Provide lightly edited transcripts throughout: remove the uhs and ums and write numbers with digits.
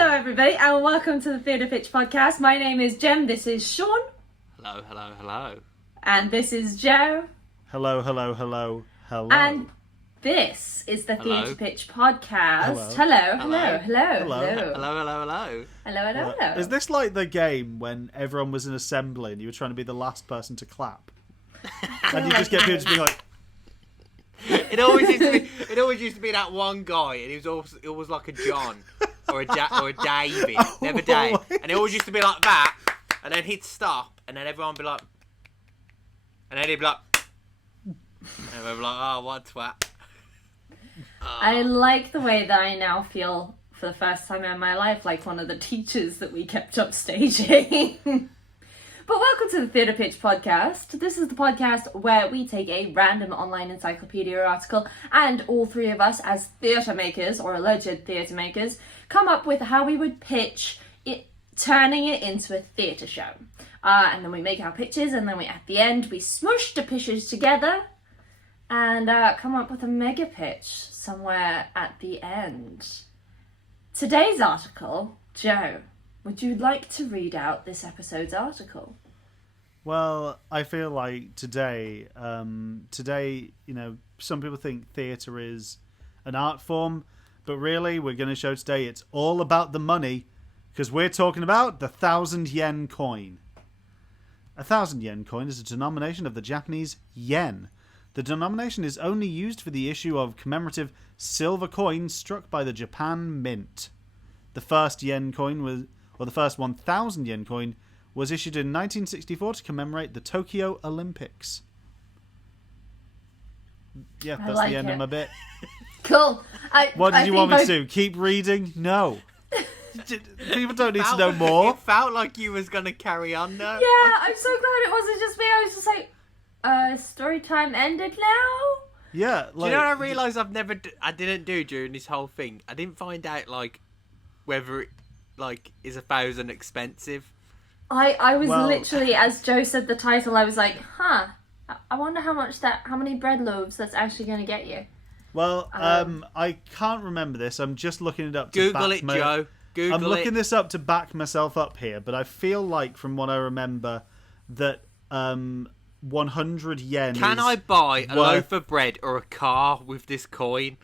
Hello everybody and welcome to the Theatre Pitch podcast. My name is Jem, this is Sean. Hello, hello, hello. And this is Joe. Hello, hello, hello, hello. And this is the Theatre Pitch podcast. Hello, hello, hello, hello. Hello, hello, hello. Hello, hello, hello. Is this like the game when everyone was in assembly and you were trying to be the last person to clap? And you just get people to be like... It always used to be that one guy, and it was like a John or a David, never Dave, and it always used to be like that, and then he'd stop, and then everyone would be like, and then he'd be like, and we'd be like, oh, what twat. I like the way that I now feel for the first time in my life like one of the teachers that we kept upstaging. But welcome to the Theatre Pitch podcast. This is the podcast where we take a random online encyclopedia article and all three of us as theatre makers or alleged theatre makers come up with how we would pitch it, turning it into a theatre show. And then we make our pitches and then at the end we smush the pitches together and come up with a mega pitch somewhere at the end. Today's article, Joe, would you like to read out this episode's article? Well, I feel like today, some people think theatre is an art form, but really we're going to show today it's all about the money, because we're talking about the 1,000 yen coin. A 1,000 yen coin is a denomination of the Japanese yen. The denomination is only used for the issue of commemorative silver coins struck by the Japan Mint. The first yen coin the first 1,000 yen coin was issued in 1964 to commemorate the Tokyo Olympics. Yeah, that's like the end of my bit. Cool. What did you want me to do? Keep reading? No. People don't need to know more. It felt like you was going to carry on though. Yeah, I'm so glad it wasn't just me. I was just like, story time ended now? Yeah. Do you know what I realised I didn't do during this whole thing? I didn't find out, whether it, is 1,000 expensive. I was literally, as Joe said the title, I was like, I wonder how many bread loaves that's actually going to get you. Well, I can't remember this. I'm just looking it up to Google it, Joe. Google it. I'm looking this up to back myself up here, but I feel like, from what I remember, that 100 yen Can I buy a loaf of bread or a car with this coin?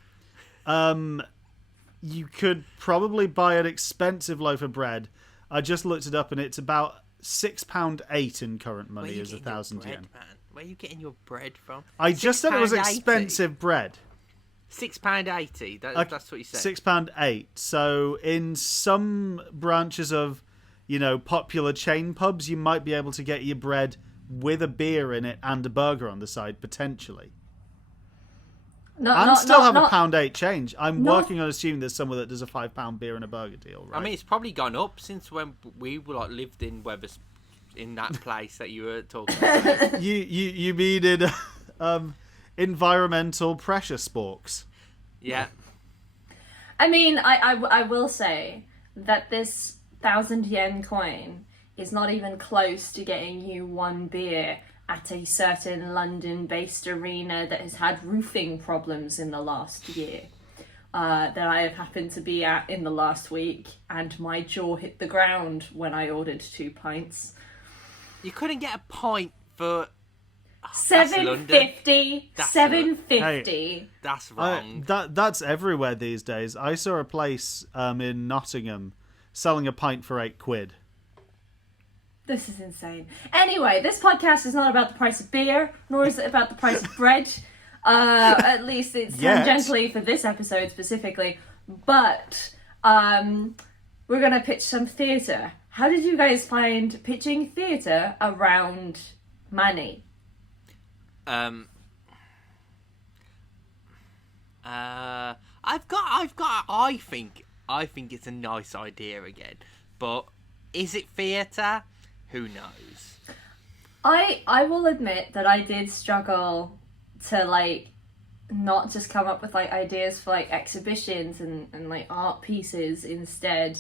You could probably buy an expensive loaf of bread. I just looked it up, and it's about £6.8 in current money is 1,000 yen. Man? Where are you getting your bread from? I just said it was expensive bread. £6.80. That's what you said. £6.8. So in some branches of, popular chain pubs, you might be able to get your bread with a beer in it and a burger on the side, potentially. And still have £1.8 change. I'm working on assuming there's somewhere that does a £5 beer and a burger deal, right? I mean, it's probably gone up since when we were lived in in that place that you were talking about. you mean in environmental pressure sporks? Yeah. I mean, I will say that this 1,000 yen coin is not even close to getting you one beer at a certain London-based arena that has had roofing problems in the last year, that I have happened to be at in the last week, and my jaw hit the ground when I ordered 2 pints. You couldn't get a pint for $7.50. $7.50. Hey, that's wrong. That's everywhere these days. I saw a place in Nottingham selling a pint for £8. This is insane. Anyway, this podcast is not about the price of beer, nor is it about the price of bread. At least it's tangentially for this episode specifically. But we're going to pitch some theatre. How did you guys find pitching theatre around money? I think it's a nice idea again. But is it theatre? Who knows? I will admit that I did struggle to not just come up with ideas for exhibitions and art pieces instead.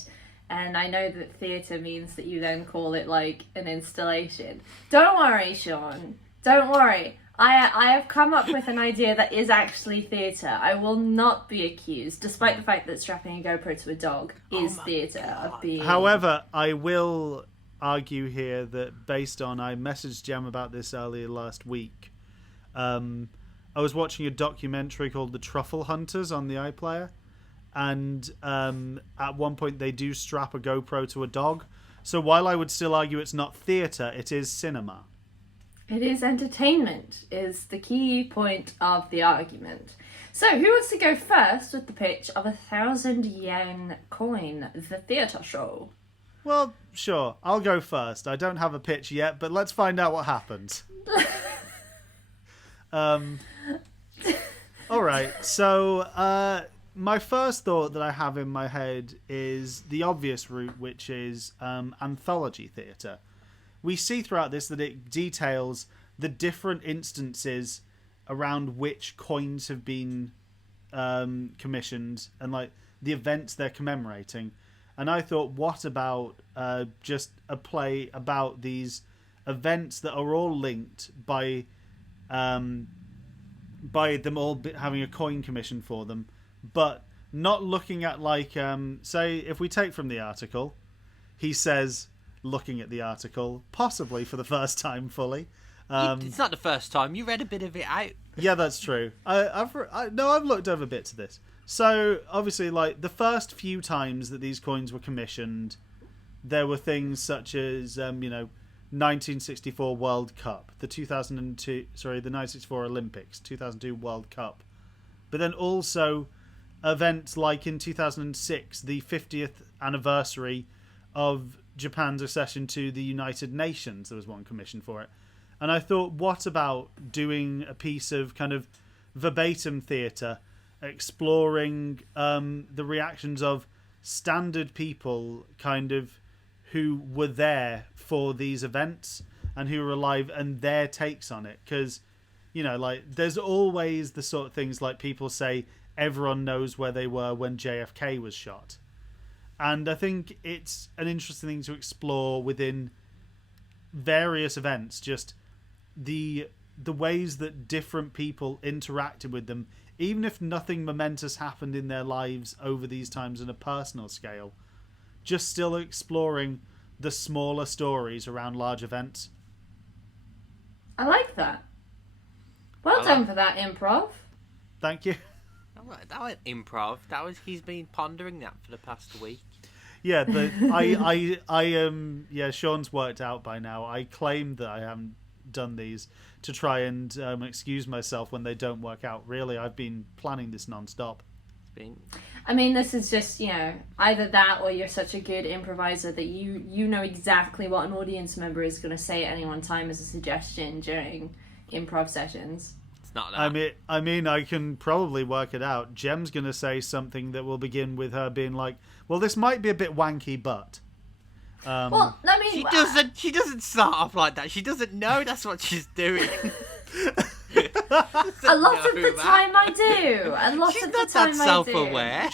And I know that theatre means that you then call it an installation. Don't worry, Sean. Don't worry. I have come up with an idea that is actually theatre. I will not be accused, despite the fact that strapping a GoPro to a dog is theatre of being... However, I will argue here that based on... I messaged Jem about this earlier last week. I was watching a documentary called The Truffle Hunters on the iPlayer. And at one point they do strap a GoPro to a dog. So while I would still argue it's not theatre, it is cinema. It is entertainment, is the key point of the argument. So, who wants to go first with the pitch of 1,000 yen coin, the theatre show? Well, sure. I'll go first. I don't have a pitch yet, but let's find out what happens. All right. So, my first thought that I have in my head is the obvious route, which is Anthology Theatre. We see throughout this that it details the different instances around which coins have been commissioned and like the events they're commemorating. And I thought, what about just a play about these events that are all linked by them all having a coin commission for them, but not looking at like say if we take from the article, he says, looking at the article, possibly for the first time fully. It's not the first time. You read a bit of it out. Yeah, that's true. I've looked over bits of this. So, obviously, like, the first few times that these coins were commissioned, there were things such as, 1964 World Cup, the 1964 Olympics, 2002 World Cup. But then also events like in 2006, the 50th anniversary of Japan's accession to the United Nations. There was one commissioned for it. And I thought, what about doing a piece of kind of verbatim theatre, exploring the reactions of standard people kind of who were there for these events and who were alive and their takes on it. Because, like, there's always the sort of things like people say everyone knows where they were when JFK was shot. And I think it's an interesting thing to explore within various events, just the ways that different people interacted with them, even if nothing momentous happened in their lives over these times on a personal scale, just still exploring the smaller stories around large events. I like that. Well done for that, improv. Thank you. That was improv. He's been pondering that for the past week. Yeah, Sean's worked out by now. I claim that I haven't done these to try and excuse myself when they don't work out. Really, I've been planning this non-stop. I mean, this is just, either that or you're such a good improviser that you know exactly what an audience member is going to say at any one time as a suggestion during improv sessions. It's not that. I mean, I can probably work it out. Jem's going to say something that will begin with her being like, well, this might be a bit wanky, but... well, I mean... She doesn't start off like that. She doesn't know that's what she's doing. A lot of the time I do. She's not that self-aware.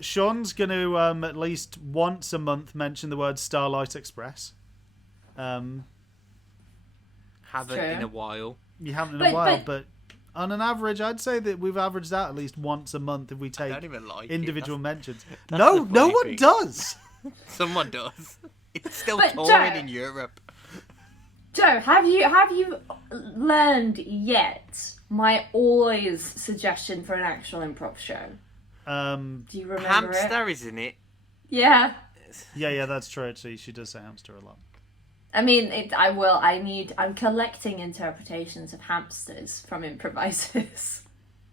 Sean's going to at least once a month mention the word Starlight Express. Haven't in a while. You haven't in a while, but on an average, I'd say that we've averaged out at least once a month if we take individual mentions. No one does. Someone does. It's still touring in Europe. Joe, have you learned yet my always suggestion for an actual improv show? Do you remember Hamster, isn't it? Yeah. Yeah, that's true. Actually, she does say hamster a lot. I mean, I'm collecting interpretations of hamsters from improvisers.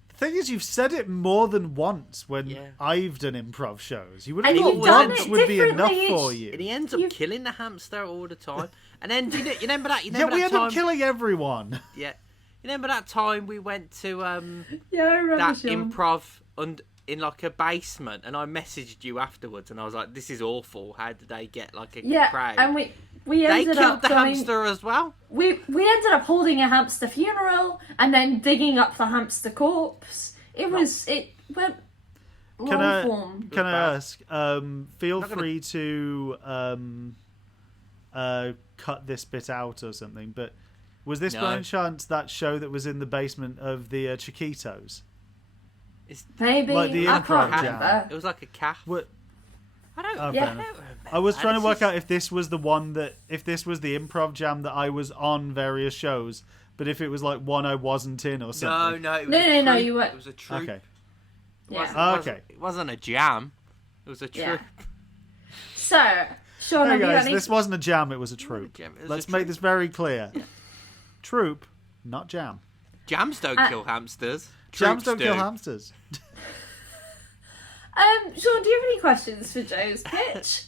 The thing is, you've said it more than once when I've done improv shows. You would have thought once would be enough for you. And he ends up killing the hamster all the time. And then, you remember that? We end up killing everyone. Yeah. You remember that time we went to that improv in like a basement, and I messaged you afterwards, and I was like, "This is awful. How did they get like a crowd?" And we ended up killed the hamster as well. We ended up holding a hamster funeral and then digging up the hamster corpse. It went long form. Can I ask? Feel free to cut this bit out or something, but Was this No. by any chance that show that was in the basement of the Chiquitos? It's, Maybe. Like the I improv can't jam. remember. it was like a calf. What? I don't. Oh, Yeah. fair enough. I was trying to work out if this was the one that, if this was the improv jam that I was on various shows, but if it was like one I wasn't in or No, something. no, it was No, a no, no, troupe. you were- It was a troupe. Okay. It Yeah. wasn't, it wasn't a jam. It was a Yeah. troupe. So, Sean, Hey have you got guys, any... this wasn't a jam, it was a troop. jam, it was Let's a make troop. this very clear. Troop, not jam. Jams don't kill hamsters. Jams Troops don't do. kill hamsters. Sean, do you have any questions for Joe's pitch?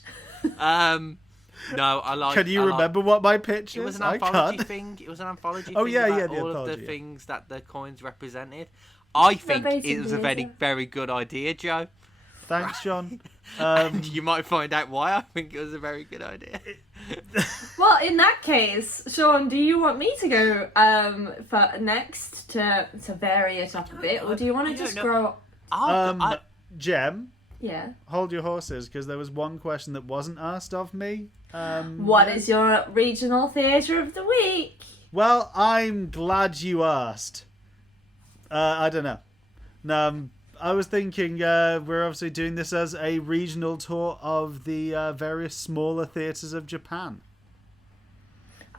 No, I like. Can you I like- remember what my pitch It was is? an I anthology can't. thing. It was an anthology Oh, thing yeah, about yeah, the all of anthology. the things that the coins represented. I think it was a very, basically, very good idea, Joe. Thanks, John. And you might find out why I think it was a very good idea. Well, in that case, Sean, do you want me to go for next to vary it up a bit, or do you want I to don't just know. grow? Jem, Yeah. hold your horses, because there was one question that wasn't asked of me. What is your regional theatre of the week? Well, I'm glad you asked. I don't know. I was thinking we're obviously doing this as a regional tour of the various smaller theatres of Japan.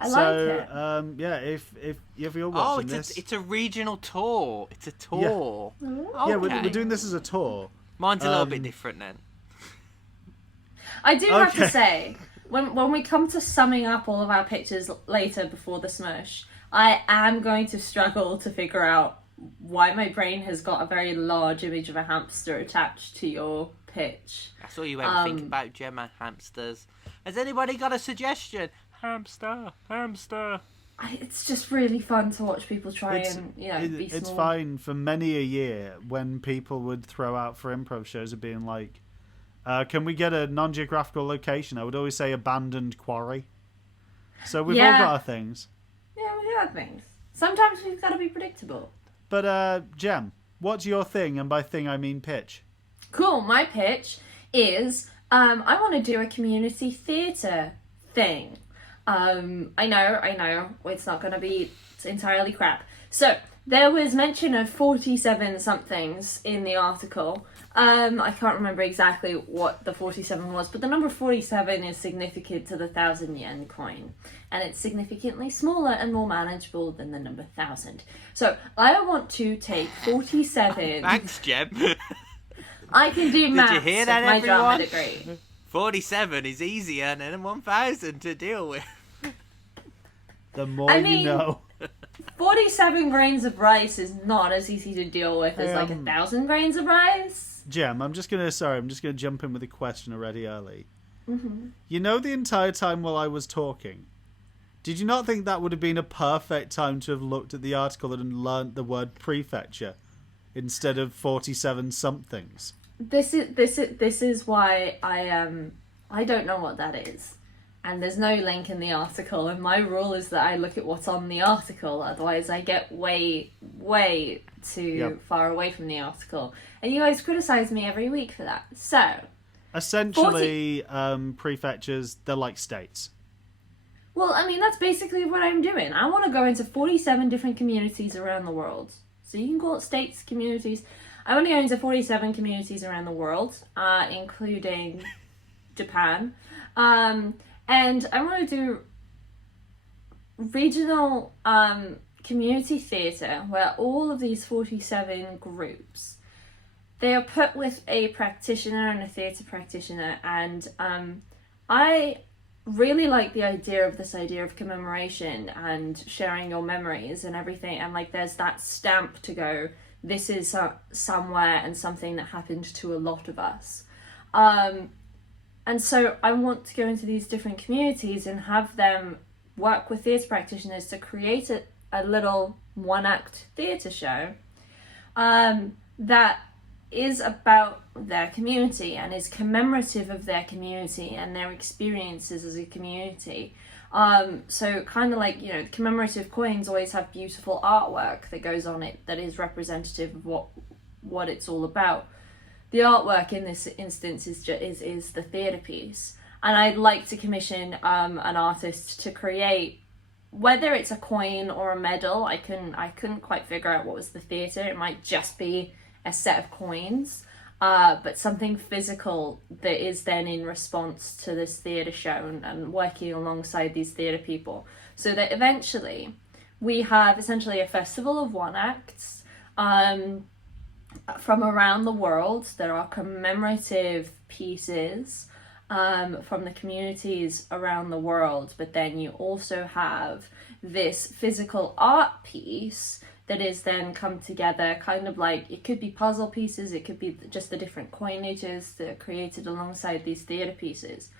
I like it. Yeah, if you're Oh, watching this, it's a regional tour. It's a tour. yeah, we're Okay. doing this as a tour. Mine's a little bit different then. I do have to Okay. say, when we come to summing up all of our pictures later before the smush, I am going to struggle to figure out why my brain has got a very large image of a hamster attached to your pitch. That's all you ever think about, Gemma. Hamsters. Has anybody got a suggestion? Hamster. It's just really fun to watch people try and be It's small. fine for many a year when people would throw out for improv shows of being like, can we get a non-geographical location? I would always say abandoned quarry. So we've all Yeah. got our things. Yeah, we have things. Sometimes we've got to be predictable. But Jem, what's your thing? And by thing I mean pitch. Cool, my pitch is I want to do a community theatre thing. I know, it's not going to be entirely crap. So, there was mention of 47 somethings in the article. I can't remember exactly what the 47 was, but the number 47 is significant to the 1,000 yen coin. And it's significantly smaller and more manageable than the number 1,000. So, I want to take 47... Thanks, Gem. I can do maths you hear that, with my drama everyone? degree. 47 is easier than 1,000 to deal with. The more I you mean- know. 47 grains of rice is not as easy to deal with as like 1,000 grains of rice. Jem, I'm just gonna jump in with a question already early. Mm-hmm. You know, the entire time while I was talking, did you not think that would have been a perfect time to have looked at the article and learnt the word prefecture instead of 47 somethings? This is why I don't know what that is. And there's no link in the article, and my rule is that I look at what's on the article, otherwise I get way too far away from the article. And you guys criticise me every week for that. So, Essentially, prefectures, they're like states. well, I mean, that's basically what I'm doing. I want to go into 47 different communities around the world. So you can call it states, communities. I want to go into 47 communities around the world, including Japan. And I want to do regional community theatre where all of these 47 groups, they are put with a practitioner and a theatre practitioner, and I really like the idea of commemoration and sharing your memories and everything, and like there's that stamp to go, this is somewhere and something that happened to a lot of us. And so I want to go into these different communities and have them work with theatre practitioners to create a little one-act theatre show that is about their community and is commemorative of their community and their experiences as a community. So kind of like, commemorative coins always have beautiful artwork that goes on it that is representative of what it's all about. The artwork in this instance is the theatre piece, and I'd like to commission an artist to create whether it's a coin or a medal, I couldn't quite figure out what was the theatre. It might just be a set of coins, but something physical that is then in response to this theatre show and working alongside these theatre people. So that eventually we have essentially a festival of one acts from around the world. There are commemorative pieces from the communities around the world, but then you also have this physical art piece that is then come together, kind of like, it could be puzzle pieces, it could be just the different coinages that are created alongside these theatre pieces,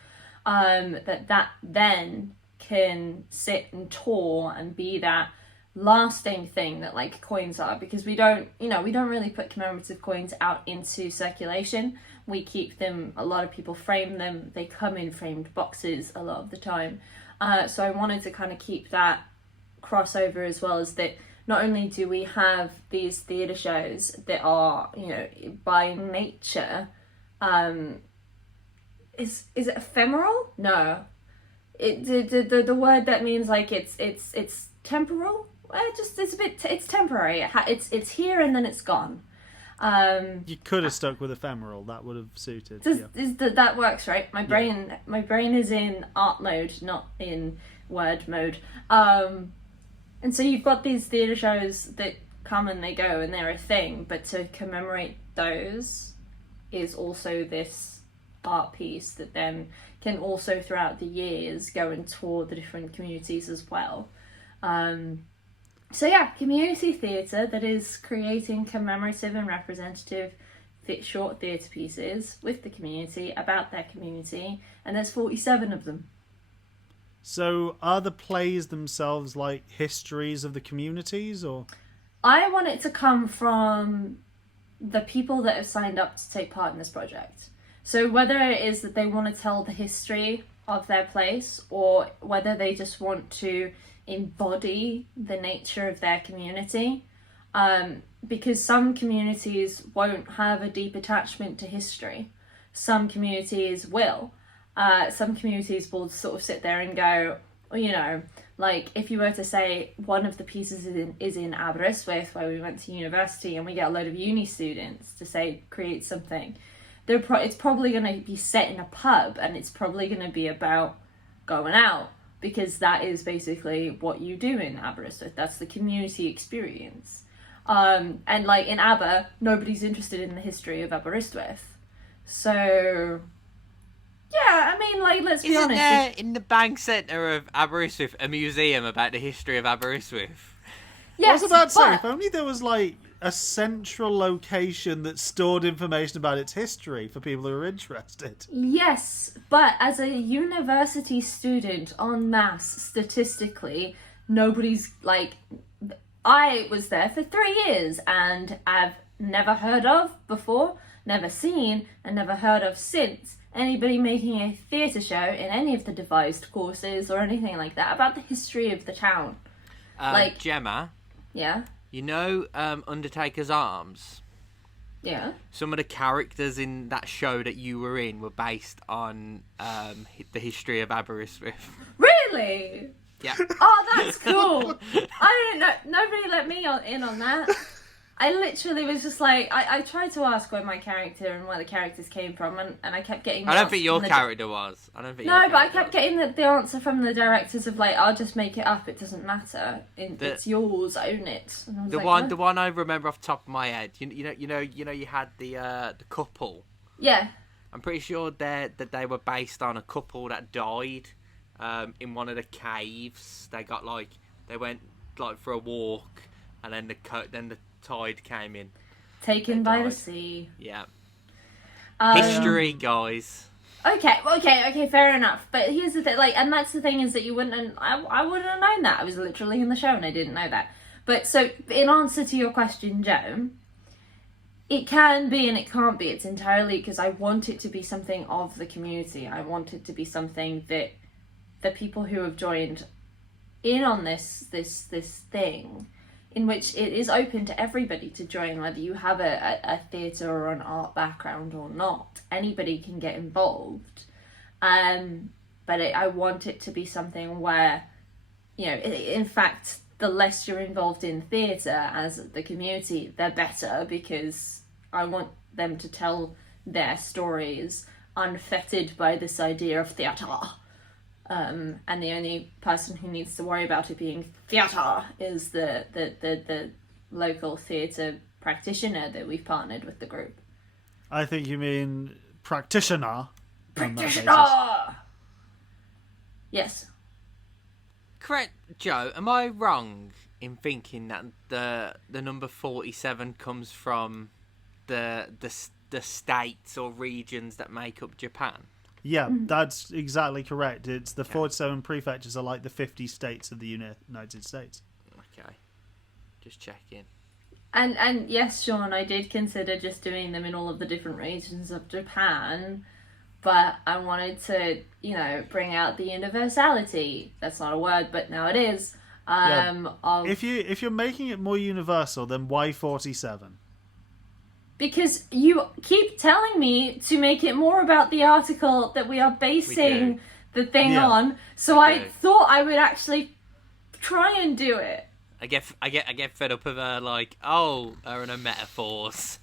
that then can sit and tour and be that lasting thing that like coins are, because we don't really put commemorative coins out into circulation. We keep them, a lot of people frame them, they come in framed boxes a lot of the time. So I wanted to kind of keep that crossover, as well as that not only do we have these theatre shows that are, by nature, is it ephemeral? No. The word that means like it's temporal. It's temporary. It's here and then it's gone. You could have stuck with ephemeral. That would have suited. That works, right? My brain is in art mode, not in word mode. And so you've got these theatre shows that come and they go, and they're a thing. But to commemorate those is also this art piece that then can also throughout the years go and tour the different communities as well. So yeah, community theatre that is creating commemorative and representative short theatre pieces with the community, about their community, and there's 47 of them. So are the plays themselves like histories of the communities, or? I want it to come from the people that have signed up to take part in this project. So whether it is that they want to tell the history of their place, or whether they just want to embody the nature of their community, because some communities won't have a deep attachment to history. Some communities will. Some communities will sort of sit there and go, like if you were to say one of the pieces is in Aberystwyth, where we went to university, and we get a load of uni students to say create something, it's probably going to be set in a pub, and it's probably going to be about going out, because that is basically what you do in Aberystwyth. That's the community experience. And like in Aber, nobody's interested in the history of Aberystwyth. So yeah, I mean, like, let's be honest. Isn't there in the bank centre of Aberystwyth a museum about the history of Aberystwyth? Yes, I was about to say, if only there was like a central location that stored information about its history for people who are interested. Yes, but as a university student en masse, statistically, nobody's like... I was there for 3 years, and I've never heard of before, never seen, and never heard of since anybody making a theatre show in any of the devised courses or anything like that about the history of the town. Like Gemma? Yeah? You know Undertaker's Arms? Yeah? Some of the characters in that show that you were in were based on the history of Aberystwyth. Really? Yeah. Oh, that's cool. I don't know. Nobody let me in on that. I literally was just like, I tried to ask where my character and where the characters came from, and I kept getting... I don't think your character was. No, but I kept getting the answer from the directors of like, I'll just make it up, it doesn't matter. It's yours, own it. And I was the one I remember off the top of my head, you know, you had the couple. Yeah. I'm pretty sure that they were based on a couple that died in one of the caves. They went like for a walk, and then the tide came in. Taken by the sea. Yeah. History, guys. Okay, fair enough. But here's the thing, like, and that's the thing, is that you wouldn't, I wouldn't have known that. I was literally in the show and I didn't know that. But so, in answer to your question, Joe, it can be and it can't be. It's entirely because I want it to be something of the community. I want it to be something that the people who have joined in on this thing, in which it is open to everybody to join, whether you have a theatre or an art background or not. Anybody can get involved. But I want it to be something where in fact, the less you're involved in theatre as the community, the better, because I want them to tell their stories unfettered by this idea of theatre. And the only person who needs to worry about it being theatre is the local theatre practitioner that we've partnered with the group. I think you mean practitioner. Practitioner! Yes. Correct, Joe. Am I wrong in thinking that the number 47 comes from the states or regions that make up Japan? Yeah, that's exactly correct. It's the 47 prefectures are like the 50 states of the United States. Okay, just checking. And yes, Sean, I did consider just doing them in all of the different regions of Japan, but I wanted to, bring out the universality. That's not a word, but now it is. If you're making it more universal, then why 47? Because you keep telling me to make it more about the article that we are basing the thing on, so I thought I would actually try and do it. I get fed up of her her metaphors.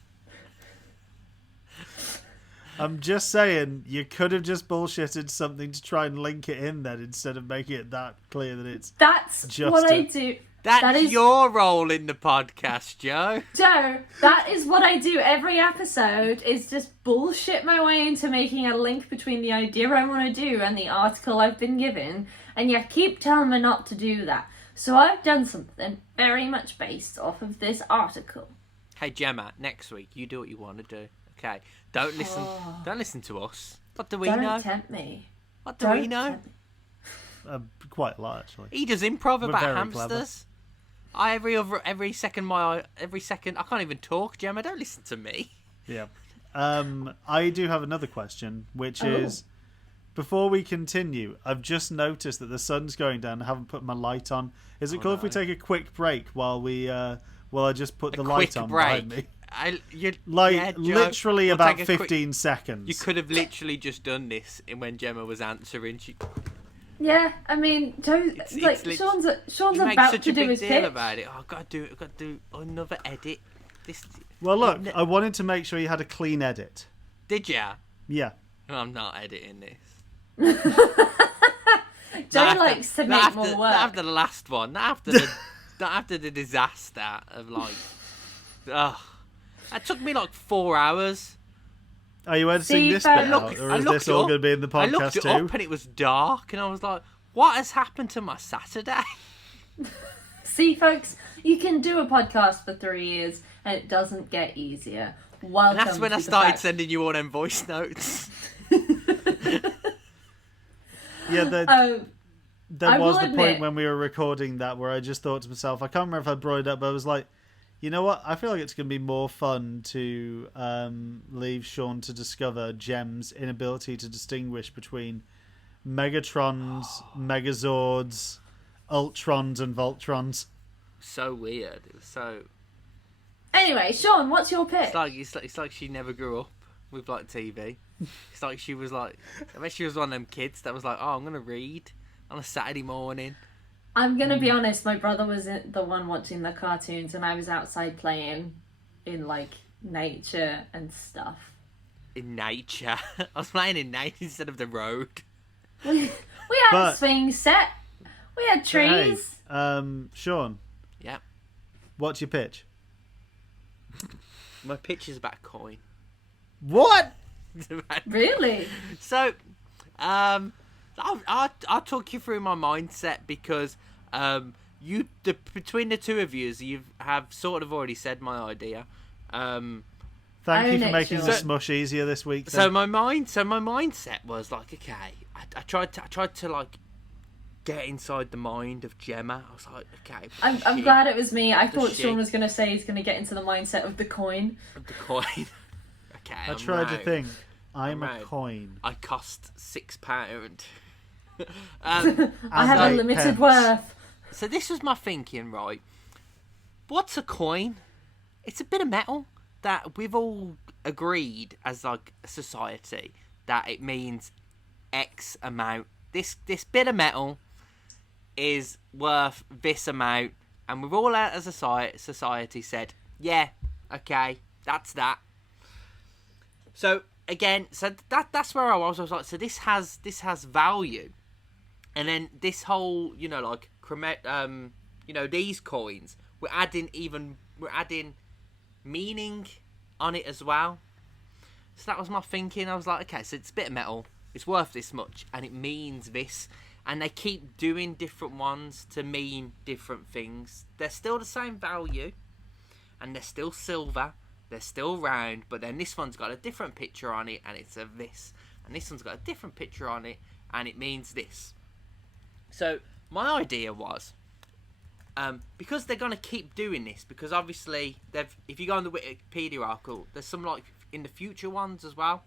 I'm just saying, you could have just bullshitted something to try and link it in then, instead of making it that clear that it's That's just what I do. That is your role in the podcast, Joe. Joe, that is what I do every episode, is just bullshit my way into making a link between the idea I want to do and the article I've been given, and you keep telling me not to do that. So I've done something very much based off of this article. Hey Gemma, next week you do what you want to do. Okay, don't listen. Don't listen to us. What do we know? Don't tempt me. What do we know? Quite a lot, actually. He does improv about hamsters. Clever. Every second I can't even talk. Gemma, don't listen to me. Yeah. I do have another question, which is, before we continue, I've just noticed that the sun's going down. I haven't put my light on. Is it cool if we take a quick break while I just put the light on behind me? Literally about 15 seconds. You could have literally just done this when Gemma was answering. Yeah, I mean, Sean's about to do his pitch. About it. Oh, I've got to do another edit. Well, look, I wanted to make sure you had a clean edit. Did ya? Yeah. I'm not editing this. Joe likes to make more work. Not after the last one. Not after the disaster of that took me 4 hours. Are you editing this bit out, or is this all going to be in the podcast too? I looked it up and it was dark, and I was like, what has happened to my Saturday? See, folks, you can do a podcast for 3 years and it doesn't get easier. Welcome. And that's when I started sending you all them voice notes. Yeah, there was the point when we were recording that where I just thought to myself, I can't remember if I brought it up, but I was like, you know what? I feel like it's going to be more fun to leave Sean to discover Gem's inability to distinguish between Megatrons, Megazords, Ultrons, and Voltrons. So weird. It was so... Anyway, Sean, what's your pick? It's like she never grew up with TV. It's like she was I bet she was one of them kids that was like, oh, I'm going to read on a Saturday morning. I'm going to be honest, my brother was the one watching the cartoons and I was outside playing in, nature and stuff. In nature? I was playing in nature instead of the road. We had a swing set. We had trees. Hey, Sean. Yeah? What's your pitch? My pitch is about a coin. What? Really? So, I'll talk you through my mindset because between the two of you have sort of already said my idea. Thank you for making the smush easier this week. Then. So my mindset was okay. I tried to get inside the mind of Gemma. I was like, okay. I'm glad it was me. I thought Sean was going to say he's going to get into the mindset of the coin. Of the coin. Okay. I tried to think. I'm a coin. I cost £6. I have a limited worth. So this was my thinking, right? What's a coin? It's a bit of metal that we've all agreed as a society that it means X amount. This bit of metal is worth this amount, and we've all as a society said, yeah, okay, that's that. So again, that's where I was. I was like, so this has value, and then this whole, these coins, we're adding meaning on it as well. So that was my thinking. I was like, okay, so it's a bit of metal, it's worth this much, and it means this. And they keep doing different ones to mean different things. They're still the same value, and they're still silver, they're still round, but then this one's got a different picture on it, and it's a this. And this one's got a different picture on it, and it means this. So my idea was, because they're going to keep doing this, because obviously, if you go on the Wikipedia article, there's some, like, in the future ones as well.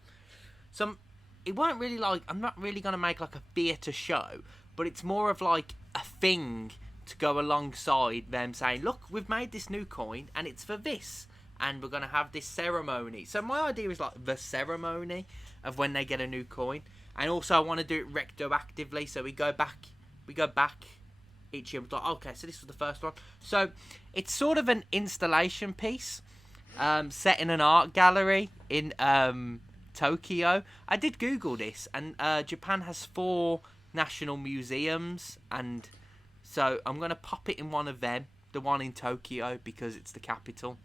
It weren't really like, I'm not really going to make like a theatre show, but it's more of like a thing to go alongside them saying, look, we've made this new coin and it's for this, and we're going to have this ceremony. So my idea is like the ceremony of when they get a new coin, and also I want to do it retroactively, so we go back each year. We're like, okay, so this was the first one. So it's sort of an installation piece set in an art gallery in Tokyo. I did Google this, and Japan has 4 national museums, and so I'm going to pop it in one of them, the one in Tokyo, because it's the capital,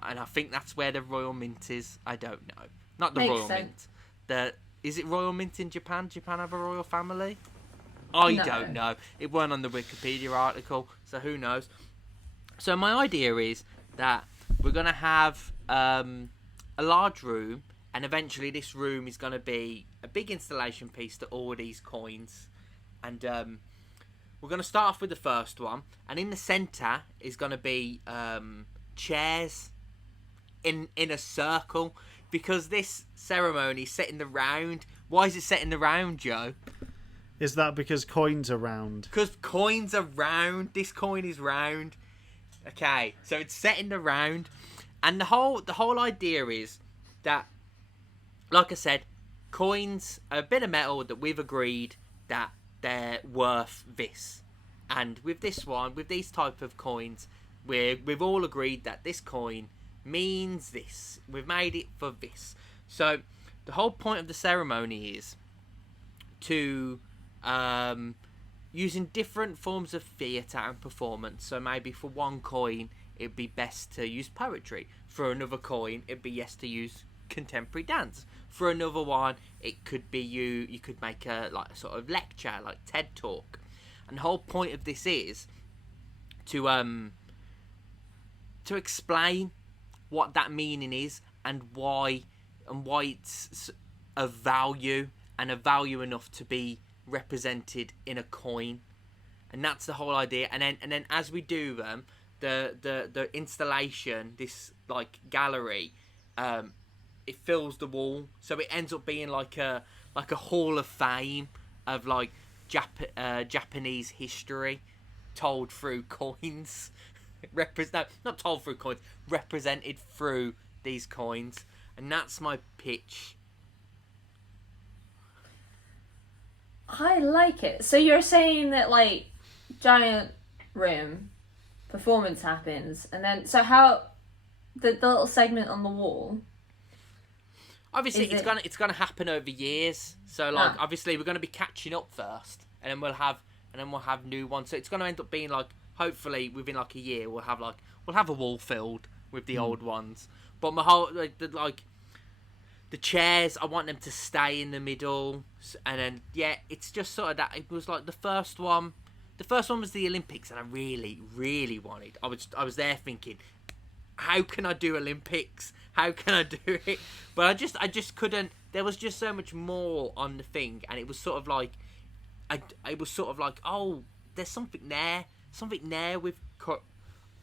and I think that's where the Royal Mint is. I don't know, not the Makes Royal sense. Mint. Is it Royal Mint in Japan? Japan have a royal family? I don't know. It weren't on the Wikipedia article, so who knows. So my idea is that we're going to have a large room, and eventually this room is going to be a big installation piece to all these coins. And we're going to start off with the first one. And in the centre is going to be chairs in a circle. Because this ceremony is set in the round. Why is it set in the round, Joe? Is that because coins are round? Because coins are round. This coin is round. Okay, so it's set in the round. And the whole idea is that, like I said, coins are a bit of metal that we've agreed that they're worth this. And with this one, with these type of coins, we've all agreed that this coin means this. We've made it for this. So the whole point of the ceremony is to using different forms of theatre and performance. So maybe for one coin, it'd be best to use poetry. For another coin, it'd be best to use contemporary dance. For another one, it could be you could make a sort of lecture, like TED Talk. And the whole point of this is to explain what that meaning is, and why it's of value, and of value enough to be represented in a coin. And that's the whole idea. And then as we do them, the installation, this like gallery, it fills the wall, so it ends up being like a hall of fame of like Japanese history told through coins. Not told through coins, represented through these coins. And that's my pitch. I like it. So you're saying that, like, giant room performance happens, and then so how the little segment on the wall. Obviously, it's gonna happen over years. So like, obviously, we're gonna be catching up first, and then we'll have new ones. So it's gonna end up being like, hopefully within like a year, we'll have a wall filled with the old ones. But my whole the chairs, I want them to stay in the middle, and then it's just sort of that. It was like the first one. The first one was the Olympics, and I really, really wanted. I was there thinking, how can I do Olympics? How can I do it? But I just couldn't. There was just so much more on the thing, and it was sort of like, oh, there's something there with.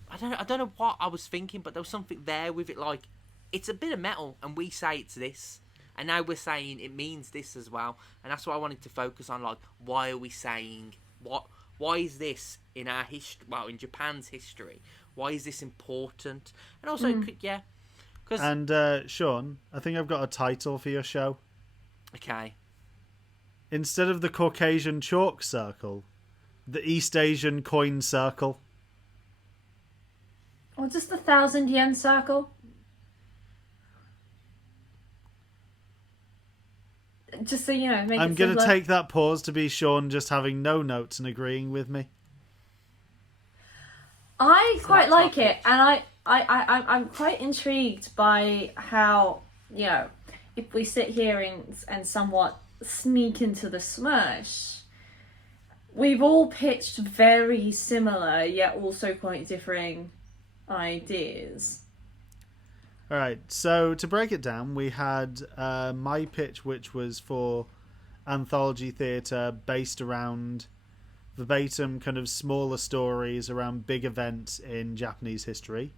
I don't know what I was thinking, but there was something there with it. Like, it's a bit of metal, and we say it's this, and now we're saying it means this as well, and that's what I wanted to focus on. Like, why are we saying what? Why is this in our history? Well, in Japan's history, why is this important? And also, because and Sean, I think I've got a title for your show. Okay. Instead of the Caucasian chalk circle, the East Asian coin circle. Or just the 1,000 yen circle. Just so you know, make I'm it going to simpler. take that pause to be Sean just having no notes and agreeing with me. I quite that like topic. it, and I'm quite intrigued by how, you know, if we sit here and somewhat sneak into the Smush, we've all pitched very similar yet also quite differing ideas. All right, so to break it down, we had my pitch, which was for Anthology Theatre, based around verbatim kind of smaller stories around big events in Japanese history.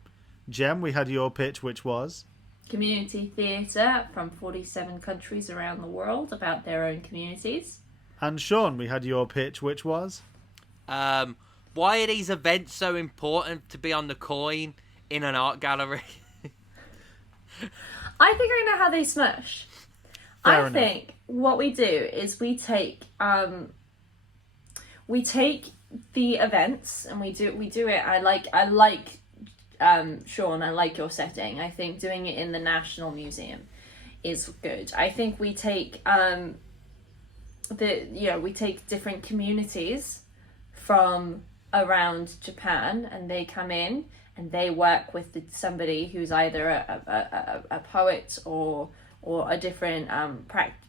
Jem, we had your pitch, which was? Community theatre from 47 countries around the world about their own communities. And Sean, we had your pitch, which was? Why are these events so important to be on the coin in an art gallery? I think I know how they smush. Fair I enough. think what we do is we take the events and we do it. I like Sean, I like your setting. I think doing it in the National Museum is good. I think we take we take different communities from around Japan, and they come in and they work with somebody who's either a poet or a different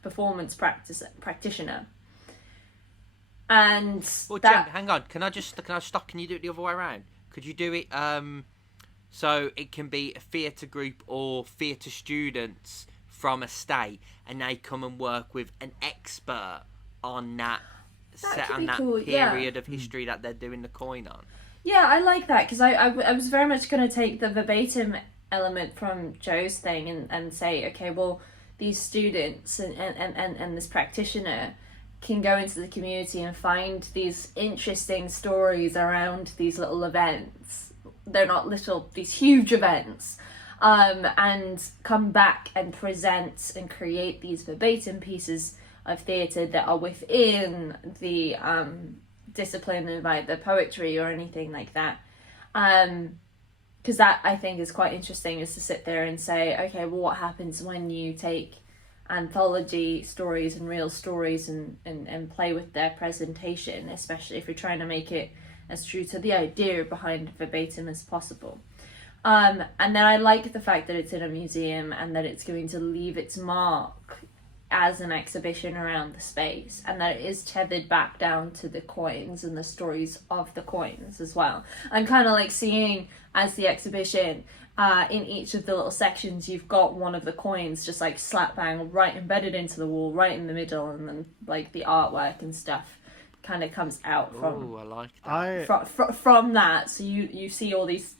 performance practitioner. And Well, that, Jem, hang on. Can I stop? Can you do it the other way around? Could you do it so it can be a theatre group or theatre students from a state, and they come and work with an expert on that could be cool, yeah. period of history that they're doing the coin on. yeah, I like that, because I was very much going to take the verbatim element from Joe's thing and say, okay, well, these students and this practitioner can go into the community and find these interesting stories around these little events. They're not little, these huge events. And come back and present and create these verbatim pieces of theatre that are within the discipline of either poetry or anything like that. Because that, I think, is quite interesting, is to sit there and say, okay, well, what happens when you take anthology stories and real stories and play with their presentation, especially if you're trying to make it as true to the idea behind verbatim as possible. And then I like the fact that it's in a museum and that it's going to leave its mark as an exhibition around the space, and that it is tethered back down to the coins and the stories of the coins as well. I'm kind of like seeing, as the exhibition, in each of the little sections, you've got one of the coins just like slap bang right embedded into the wall, right in the middle, and then like the artwork and stuff kind of comes out from. Oh, I like that. From that. So you see all these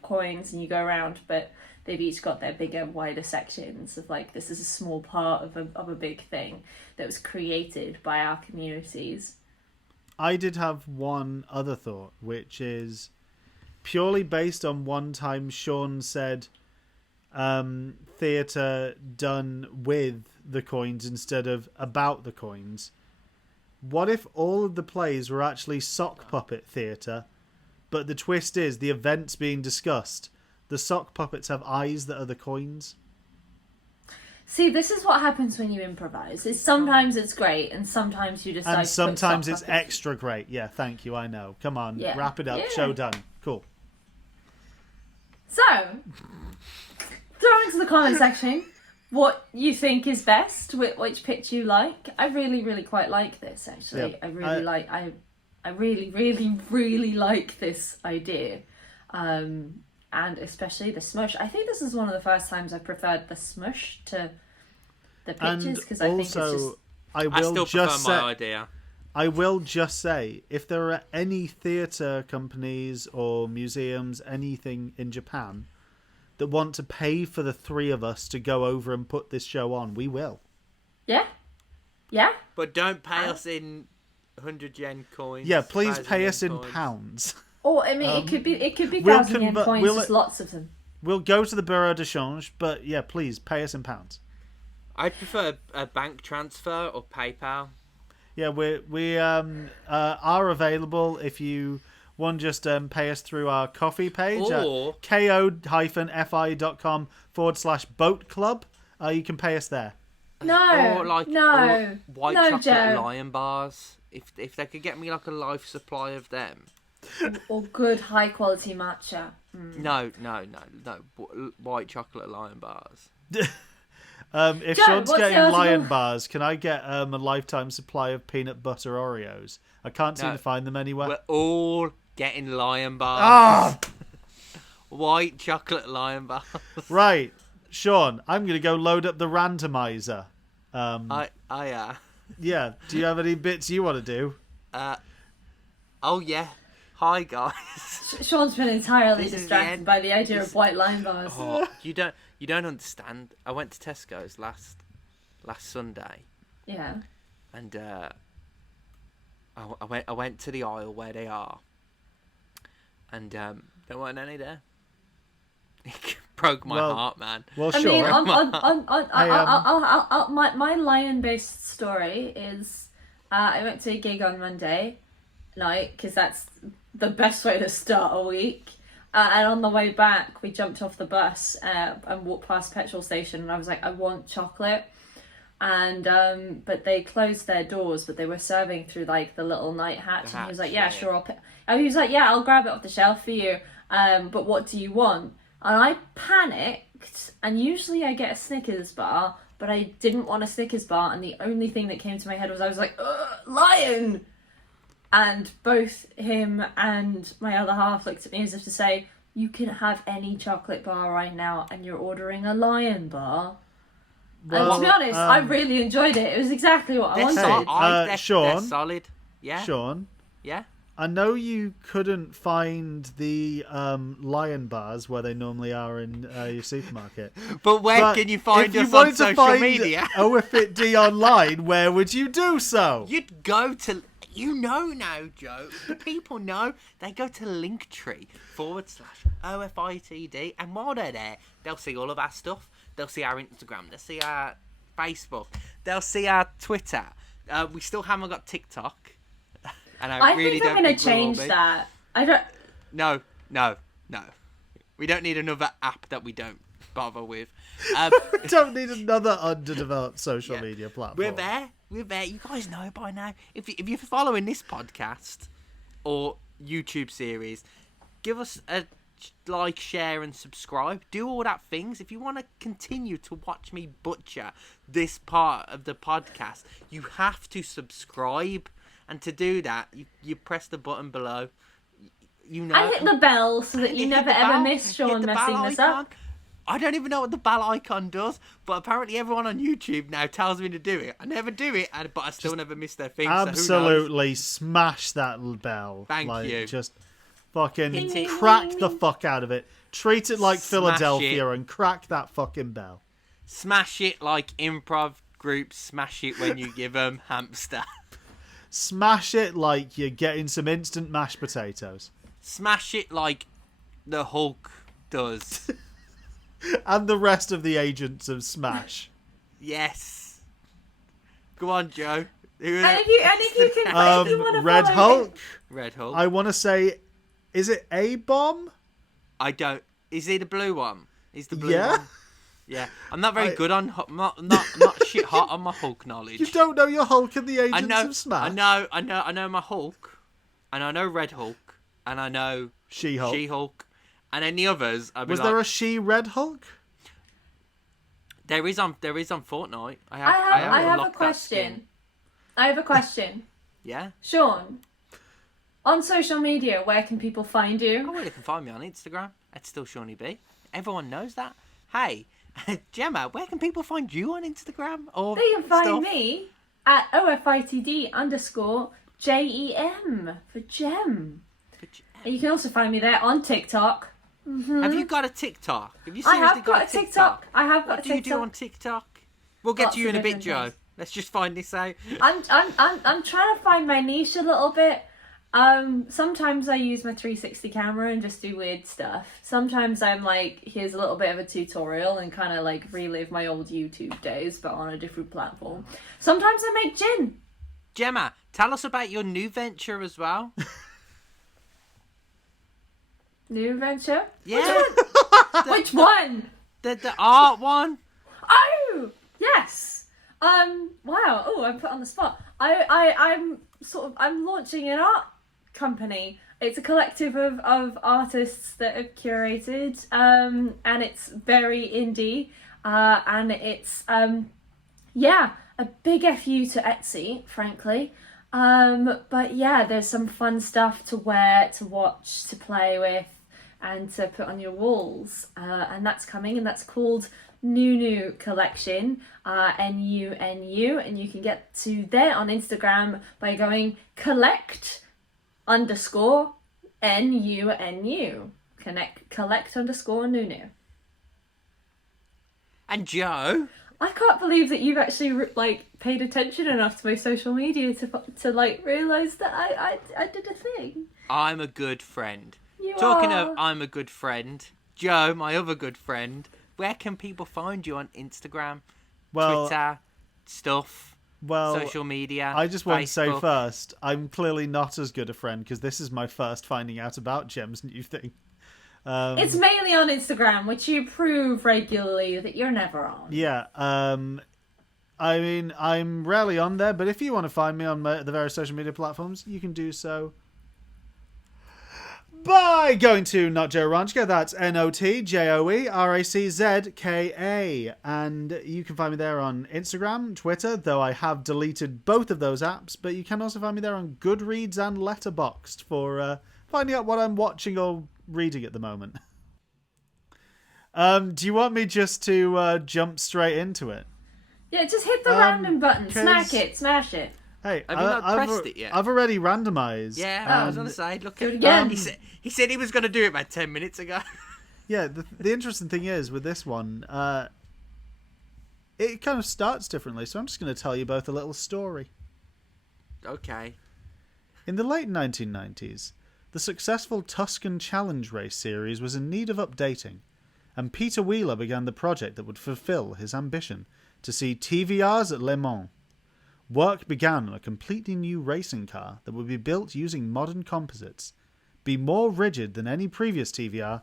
coins and you go around, but they've each got their bigger, wider sections of like, this is a small part of a big thing that was created by our communities. I did have one other thought, which is purely based on one time Sean said theatre done with the coins instead of about the coins. What if all of the plays were actually sock puppet theatre, but the twist is the events being discussed, the sock puppets have eyes that are the coins? See, this is what happens when you improvise. Sometimes it's great, and sometimes you decide. And sometimes to put it's sock puppets. extra great. Yeah, thank you, I know. Come on, Yeah. wrap it up. Yeah. Show done. Cool. So, throw into the comment section what you think is best, which pitch you like. I really, really quite like this, actually. Yep. I really, really, really like this idea. And especially the smush. I think this is one of the first times I preferred the smush to the pitches, because I think it's just... I still prefer my idea. I will just say, if there are any theatre companies or museums, anything in Japan, that want to pay for the three of us to go over and put this show on, we will. Yeah. Yeah. But don't pay us in 100 yen coins. Yeah, please 1,000 pay yen us in coins. pounds. Or, I mean, it could be we'll 1,000 yen coins, just lots of them. We'll go to the Bureau de Change, but yeah, please pay us in pounds. I prefer a bank transfer or PayPal. Yeah, we are available if you want. Just pay us through our coffee page Or- at ko-fi.com/boat club. You can pay us there. No, Or like no, or white no, chocolate Joe. lion bars. If they could get me like a life supply of them. Or good high quality matcha. No. White chocolate lion bars. If Joe, Sean's what's getting the lion article? bars, can I get a lifetime supply of peanut butter Oreos? I can't seem No. to find them anywhere. We're all getting lion bars. Ah, White chocolate lion bars. right, Sean. I'm gonna go load up the randomizer. Yeah. Do you have any bits you want to do? Oh yeah. Hi guys. Sean's been entirely This is the distracted end. by the idea of white line bars. Oh, you don't understand. I went to Tesco's last Sunday, Yeah. and I went to the aisle where they are, and there weren't any there. It broke my heart, man. Well, I sure. mean, Hey, my lion-based story is I went to a gig on Monday night because that's the best way to start a week. And on the way back, we jumped off the bus and walked past a petrol station, and I was like, I want chocolate. And but they closed their doors, but they were serving through like the little night hatch. And he was like, yeah, sure, I'll pick. And he was like, yeah, I'll grab it off the shelf for you. But what do you want? And I panicked, and usually I get a Snickers bar, but I didn't want a Snickers bar, and the only thing that came to my head was I was like, lion! And both him and my other half looked at me as if to say, you can have any chocolate bar right now, and you're ordering a lion bar. And to be honest, I really enjoyed it. It was exactly what I wanted. They're Sean? solid. Yeah. Sean, Yeah. I know you couldn't find the lion bars where they normally are in your supermarket. But where can you find if us you wanted on to social find media? OFITD online, where would you do so? You'd go to, now, Joe. The people know. They go to Linktree/OFITD, and while they're there, they'll see all of our stuff. They'll see our Instagram. They'll see our Facebook. They'll see our Twitter. We still haven't got TikTok. And I really think I'm don't going to think we will change be. that. I don't. No. We don't need another app that we don't bother with. We don't need another underdeveloped social Yeah. media platform. We're there. You guys know by now. If you're following this podcast or YouTube series, give us a like, share, and subscribe. Do all that things. If you want to continue to watch me butcher this part of the podcast, you have to subscribe. And to do that, you press the button below. You know. And hit the bell so that you Hit never the ever bell. miss Hit Sean the messing bell this icon. up. I don't even know what the bell icon does, but apparently everyone on YouTube now tells me to do it. I never do it, but I still never miss their thing. Absolutely smash that bell. Thank you. Just fucking Hit it. crack the fuck out of it. Treat it like Smash Philadelphia it. and crack that fucking bell. Smash it like improv groups smash it when you give them hamster. Smash it like you're getting some instant mashed potatoes. Smash it like the Hulk does. And the rest of the agents of Smash. Yes. Go on, Joe. And if you can, if you want to Red follow Hulk. Red Hulk. I want to say, is it A-Bomb? I don't. Is he the blue one? Is the blue Yeah. one? Yeah. I'm not very good on. Not shit hot on my Hulk knowledge. You don't know your Hulk and the agents of Smash? I know my Hulk, and I know Red Hulk, and I know She-Hulk. She-Hulk, and then the others. Was there a She-Red Hulk? There is on Fortnite. I have a unlocked that question. skin. I have a question. Yeah. Sean, on social media, where can people find Oh, you? well, you can find me on Instagram. It's still Shawnee B. Everyone knows that. Hey, Gemma, where can people find you on Instagram? Or They can find stuff? me at OFITD_JEM for Gem. And you can also find me there on TikTok. Have you got a TikTok? Have you I seriously have got a TikTok. I have got What a do you TikTok. do on TikTok? We'll get Lots to you of in a bit, different Joe. things. Let's just find this out. I'm trying to find my niche a little bit. Sometimes I use my 360 camera and just do weird stuff. Sometimes I'm like, here's a little bit of a tutorial and kind of like relive my old YouTube days, but on a different platform. Sometimes I make gin. Gemma, tell us about your new venture as well. New venture? Yeah. Which one? The art one. Oh, yes. Wow. Oh, I'm put on the spot. I'm launching an art company. It's a collective of artists that have curated, and it's very indie, and it's a big FU to Etsy, frankly. But yeah, there's some fun stuff to wear, to watch, to play with, and to put on your walls. And that's coming, and that's called Nunu Collection, NUNU, and you can get to there on Instagram by going collect_NUNU. Collect_Nunu. And Joe, I can't believe that you've actually paid attention enough to my social media to realise that I did a thing. I'm a good friend. You Talking are. of I'm a good friend, Joe, my other good friend, where can people find you on Instagram, Twitter, social media? I just want to say Facebook? first, I'm clearly not as good a friend because this is my first finding out about Gem's new thing. It's mainly on Instagram, which you prove regularly that you're never on. Yeah, I mean, I'm rarely on there, but if you want to find me on the various social media platforms, you can do so by going to Not Joe Ranchka. That's NOTJOERACZKA, and you can find me there on Instagram, Twitter, though I have deleted both of those apps, but you can also find me there on Goodreads and Letterboxd for finding out what I'm watching or reading at the moment. Do you want me just to jump straight into it? Yeah, just hit the random button. Smash it. Hey, Have you not pressed it yet? I've already randomized. Yeah, I was on the side. Look Do at it again. He said he was going to do it about 10 minutes ago. Yeah, the interesting thing is with this one, it kind of starts differently, so I'm just going to tell you both a little story. Okay. In the late 1990s, the successful Tuscan Challenge Race series was in need of updating, and Peter Wheeler began the project that would fulfill his ambition to see TVRs at Le Mans. Work began on a completely new racing car that would be built using modern composites, be more rigid than any previous TVR,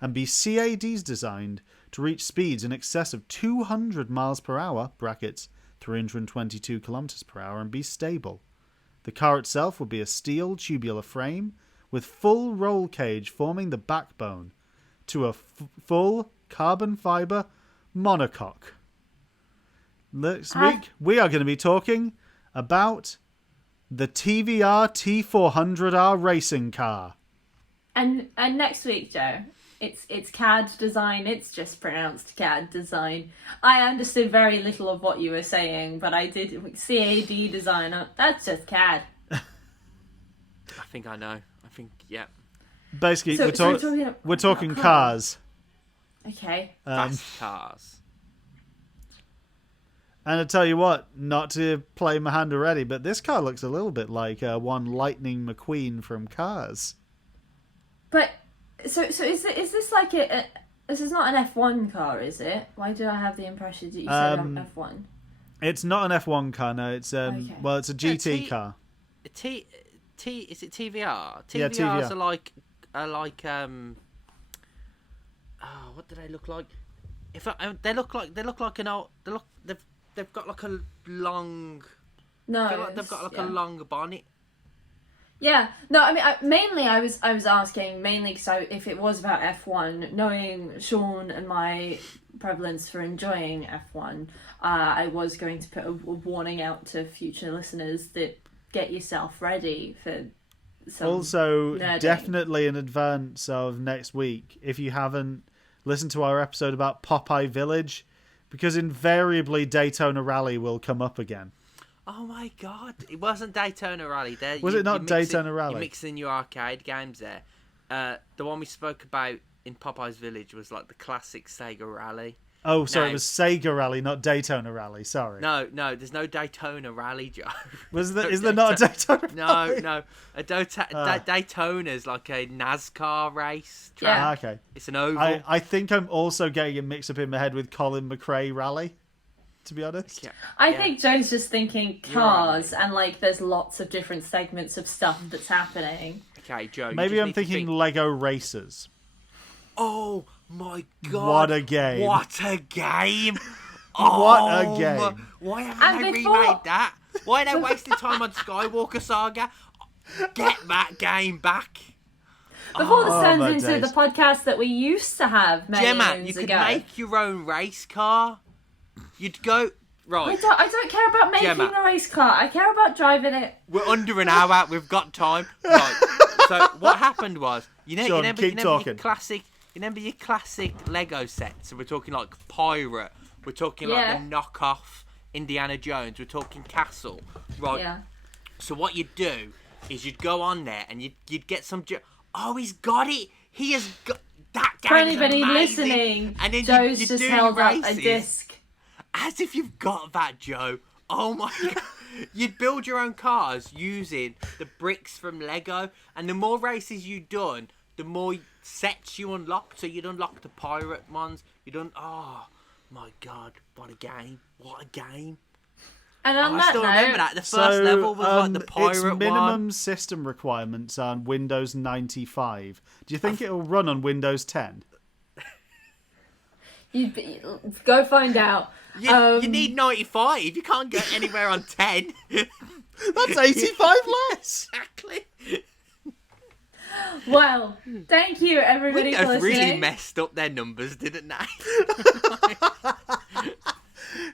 and be CADs designed to reach speeds in excess of 200 miles per hour (brackets 322 kilometers per hour) and be stable. The car itself would be a steel tubular frame with full roll cage forming the backbone to a full carbon fibre monocoque. Next week, we are going to be talking about the TVR T400R racing car. And next week, Joe, it's CAD design. It's just pronounced CAD design. I understood very little of what you were saying, but I did CAD design. That's just CAD. I think I know. Yeah. Basically, So we're talking about cars. Okay. Fast cars. And I tell you what, not to play my hand already, but this car looks a little bit like one Lightning McQueen from Cars. But so is this like this is not an F1 car, is it? Why did I have the impression that you said F1? It's not an F1 car, no. It's Okay. well, it's a GT car. Is it TVR? Yeah, TVRs TVR. are like what do they look like? They look like an old. They've got like a long. No, I feel like they've got like a long bonnet. Yeah, no, I mean, mainly I was asking because if it was about F1, knowing Sean and my prevalence for enjoying F1, I was going to put a warning out to future listeners that get yourself ready for some Also, nerding. definitely in advance of next week, if you haven't listened to our episode about Popeye Village, because invariably Daytona Rally will come up again. Oh my god! It wasn't Daytona Rally. There, Was it not Daytona Rally? You're mixing your arcade games there. The one we spoke about in Popeye's Village was like the classic Sega Rally. Oh, sorry, No. it was Sega Rally, not Daytona Rally. Sorry. No, there's no Daytona Rally, Joe. Is there not a Daytona Rally? No. Daytona's like a NASCAR race track. Yeah. Ah, okay. It's an oval. I think I'm also getting it mixed up in my head with Colin McRae Rally. to be honest. Yeah. I Yeah. think Joe's just thinking You're right, cars, and like there's lots of different segments of stuff that's happening. Okay, Joe. you Maybe just I'm need to thinking think- Lego Racers. Oh my god! What a game. What a game! What a game. Why haven't And they before- remade that? Why are they wasting time on Skywalker Saga? Get that game back. Before this Oh, turns my into days. the podcast that we used to have many Gemma, moons you could ago. make your own race car. You'd go... Right, I don't care about making Gemma. the race car. I care about driving it. we're under an hour. We've got time. Right, so what happened was... Sean, keep talking. You remember your classic Lego sets? So we're talking like Pirate. We're talking like Yeah. the knockoff Indiana Jones. We're talking Castle. Right. Yeah. So what you'd do is you'd go on there and you'd get some... Oh, he's got it. He has got... That For game is anybody amazing. listening, And then Joe's you'd just do held up a races. disc. As if you've got that, Joe. Oh my god. You'd build your own cars using the bricks from Lego. And the more races you'd done, the more sets you unlocked. So you'd unlock the pirate ones. Oh my god. What a game. What a game. And on I that still note, remember that. The first level was like the its pirate minimum one. system requirements are on Windows 95. Do you think it'll run on Windows 10? go find out. You need 95. You can't get anywhere on 10. That's 85 less. Exactly. Well, thank you everybody for Windows listening. really messed up their numbers, didn't they?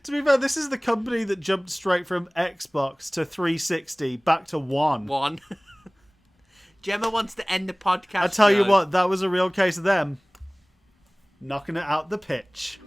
To be fair, this is the company that jumped straight from Xbox to 360 back to 1. One. Gemma wants to end the podcast. I tell you Joe. what, that was a real case of them knocking it out the pitch.